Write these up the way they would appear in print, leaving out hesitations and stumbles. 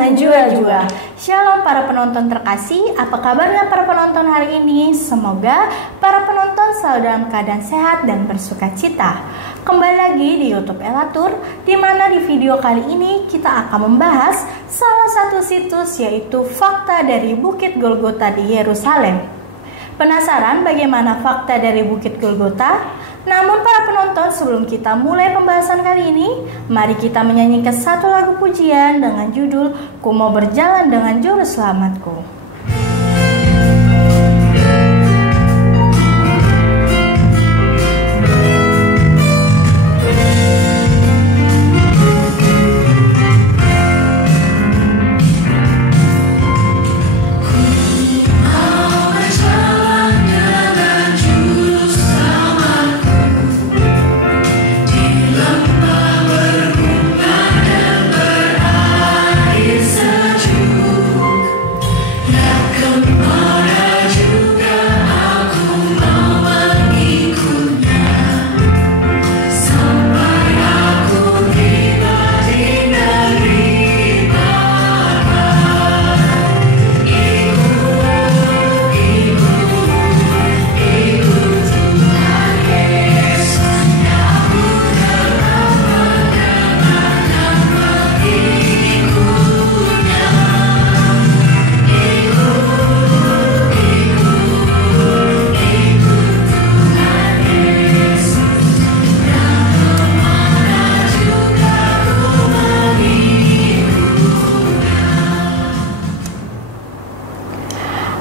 menjua-jua. Shalom para penonton terkasih, apa kabarnya para penonton hari ini? Semoga para penonton selalu dalam keadaan sehat dan bersuka cita. Kembali lagi di YouTube Elatur, di mana di video kali ini kita akan membahas salah satu situs, yaitu fakta dari Bukit Golgota di Yerusalem. Penasaran bagaimana fakta dari Bukit Golgota? Namun para penonton, sebelum kita mulai pembahasan kali ini, mari kita menyanyikan satu lagu pujian dengan judul Ku Mau Berjalan Dengan Juru Selamatku.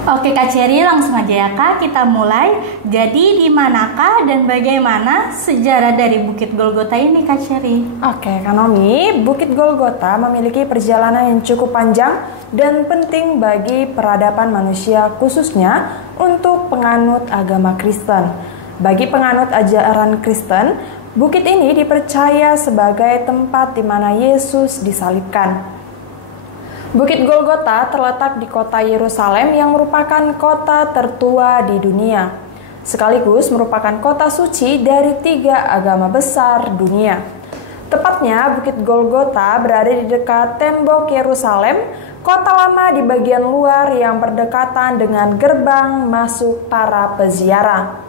Oke Kak Cherry, langsung aja ya Kak, kita mulai. Jadi di manakah dan bagaimana sejarah dari Bukit Golgota ini Kak Cherry? Oke Kak Nomi, Bukit Golgota memiliki perjalanan yang cukup panjang dan penting bagi peradaban manusia, khususnya untuk penganut agama Kristen. Bagi penganut ajaran Kristen, bukit ini dipercaya sebagai tempat di mana Yesus disalibkan. Bukit Golgota terletak di kota Yerusalem yang merupakan kota tertua di dunia, sekaligus merupakan kota suci dari 3 agama besar dunia. Tepatnya, Bukit Golgota berada di dekat tembok Yerusalem, kota lama di bagian luar yang berdekatan dengan gerbang masuk para peziarah.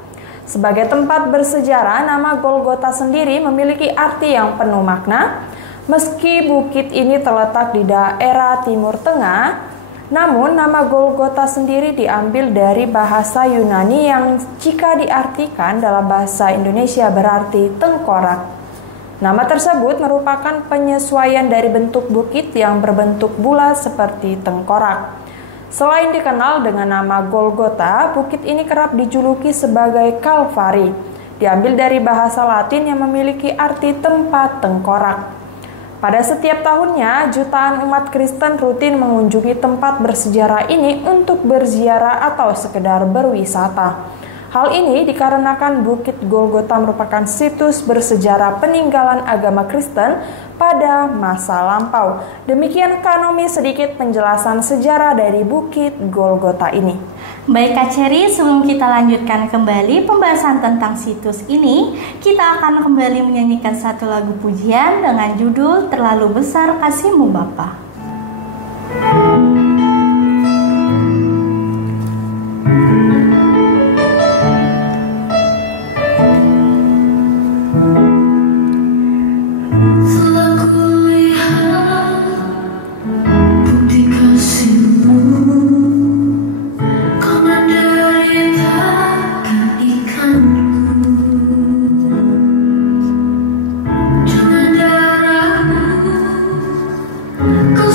Sebagai tempat bersejarah, nama Golgota sendiri memiliki arti yang penuh makna. Meski bukit ini terletak di daerah Timur Tengah, namun nama Golgota sendiri diambil dari bahasa Yunani yang jika diartikan dalam bahasa Indonesia berarti tengkorak. Nama tersebut merupakan penyesuaian dari bentuk bukit yang berbentuk bulat seperti tengkorak. Selain dikenal dengan nama Golgota, bukit ini kerap dijuluki sebagai Kalvari, diambil dari bahasa Latin yang memiliki arti tempat tengkorak. Pada setiap tahunnya, jutaan umat Kristen rutin mengunjungi tempat bersejarah ini untuk berziarah atau sekedar berwisata. Hal ini dikarenakan Bukit Golgota merupakan situs bersejarah peninggalan agama Kristen pada masa lampau. Demikian Kak Nomi sedikit penjelasan sejarah dari Bukit Golgota ini. Baik Kak Cherry, sebelum kita lanjutkan kembali pembahasan tentang situs ini, kita akan kembali menyanyikan satu lagu pujian dengan judul Terlalu Besar Kasih-Mu Bapa. Ku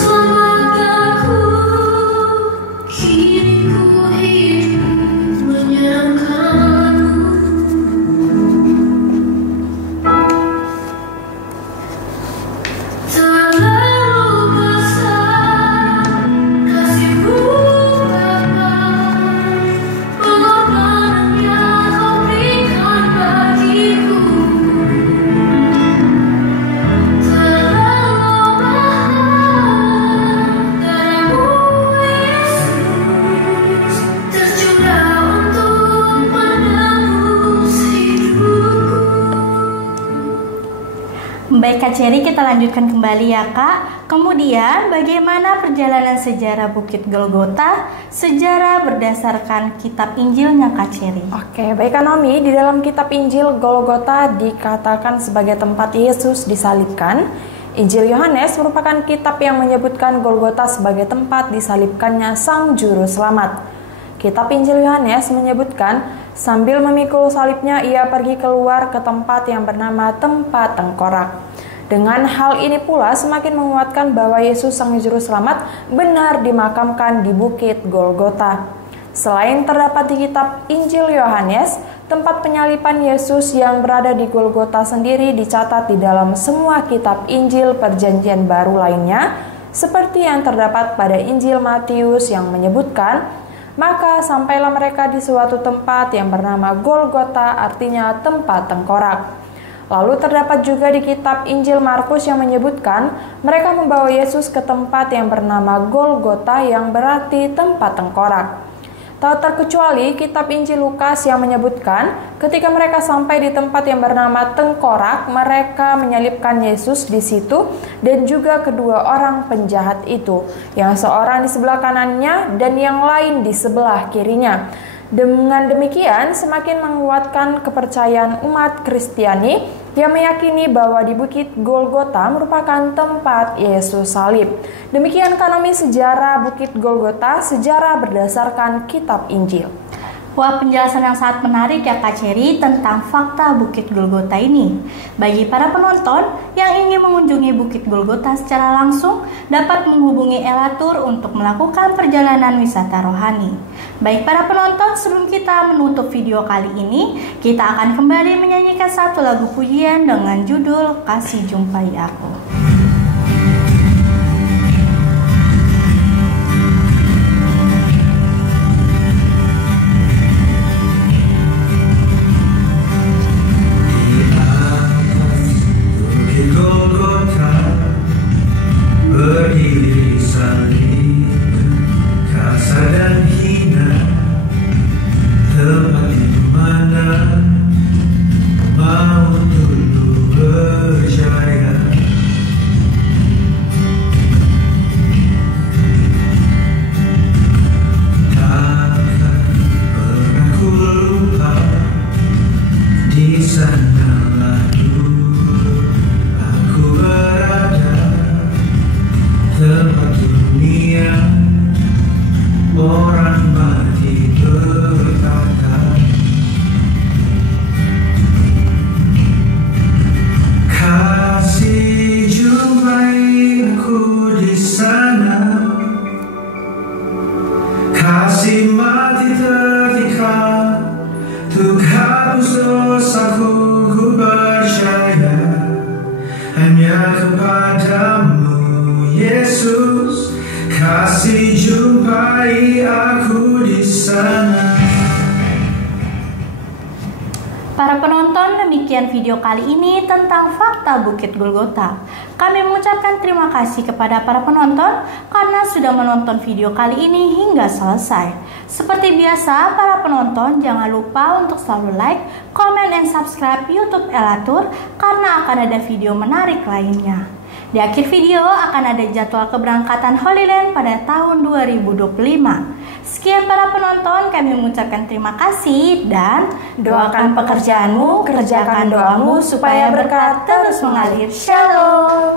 Baik Kak Cherry, kita lanjutkan kembali ya Kak. Kemudian bagaimana perjalanan sejarah Bukit Golgota, sejarah berdasarkan kitab Injilnya Kak Cherry? Oke, baik Kak Nomi, di dalam kitab Injil Golgota dikatakan sebagai tempat Yesus disalibkan. Injil Yohanes merupakan kitab yang menyebutkan Golgota sebagai tempat disalibkannya Sang Juru Selamat. Kitab Injil Yohanes menyebutkan sambil memikul salibnya ia pergi keluar ke tempat yang bernama tempat tengkorak. Dengan hal ini pula semakin menguatkan bahwa Yesus Sang Juru Selamat benar dimakamkan di Bukit Golgota. Selain terdapat di kitab Injil Yohanes, tempat penyaliban Yesus yang berada di Golgota sendiri dicatat di dalam semua kitab Injil Perjanjian Baru lainnya, seperti yang terdapat pada Injil Matius yang menyebutkan, maka sampailah mereka di suatu tempat yang bernama Golgota, artinya tempat tengkorak. Lalu terdapat juga di kitab Injil Markus yang menyebutkan mereka membawa Yesus ke tempat yang bernama Golgota yang berarti tempat tengkorak. Tak terkecuali kitab Injil Lukas yang menyebutkan ketika mereka sampai di tempat yang bernama tengkorak, mereka menyalibkan Yesus di situ dan juga kedua orang penjahat itu, yang seorang di sebelah kanannya dan yang lain di sebelah kirinya. Dengan demikian semakin menguatkan kepercayaan umat Kristiani yang meyakini bahwa di Bukit Golgota merupakan tempat Yesus salib. Demikian Kanomi sejarah Bukit Golgota, sejarah berdasarkan kitab Injil. Wah, penjelasan yang sangat menarik ya Kak Cherry tentang fakta Bukit Golgota ini. Bagi para penonton yang ingin mengunjungi Bukit Golgota secara langsung, dapat menghubungi Elatur untuk melakukan perjalanan wisata rohani. Baik para penonton, sebelum kita menutup video kali ini, kita akan kembali menyanyikan satu lagu pujian dengan judul Kasih Jumpai Aku. Berdiri salib, kasar dan hina, tempat di mana maut dulu berjaya. Takkan pernah ku lupa, di sanalah dulu aku berada. Tempat dunia orang mati berkata, kasih jumpai aku di sana, kasih mati tertikat, untuk hapus dosaku ku percaya hanya kepadamu Yesus, kasih jumpai aku di sana. Para penonton, demikian video kali ini tentang fakta Bukit Golgota. Kami mengucapkan terima kasih kepada para penonton karena sudah menonton video kali ini hingga selesai. Seperti biasa, para penonton jangan lupa untuk selalu like, comment, dan subscribe YouTube Elatur karena akan ada video menarik lainnya. Di akhir video akan ada jadwal keberangkatan Holy Land pada tahun 2025. Sekian para penonton, kami mengucapkan terima kasih dan Doakan pekerjaanmu, kerjakan doamu supaya berkat terus mengalir. Shalom.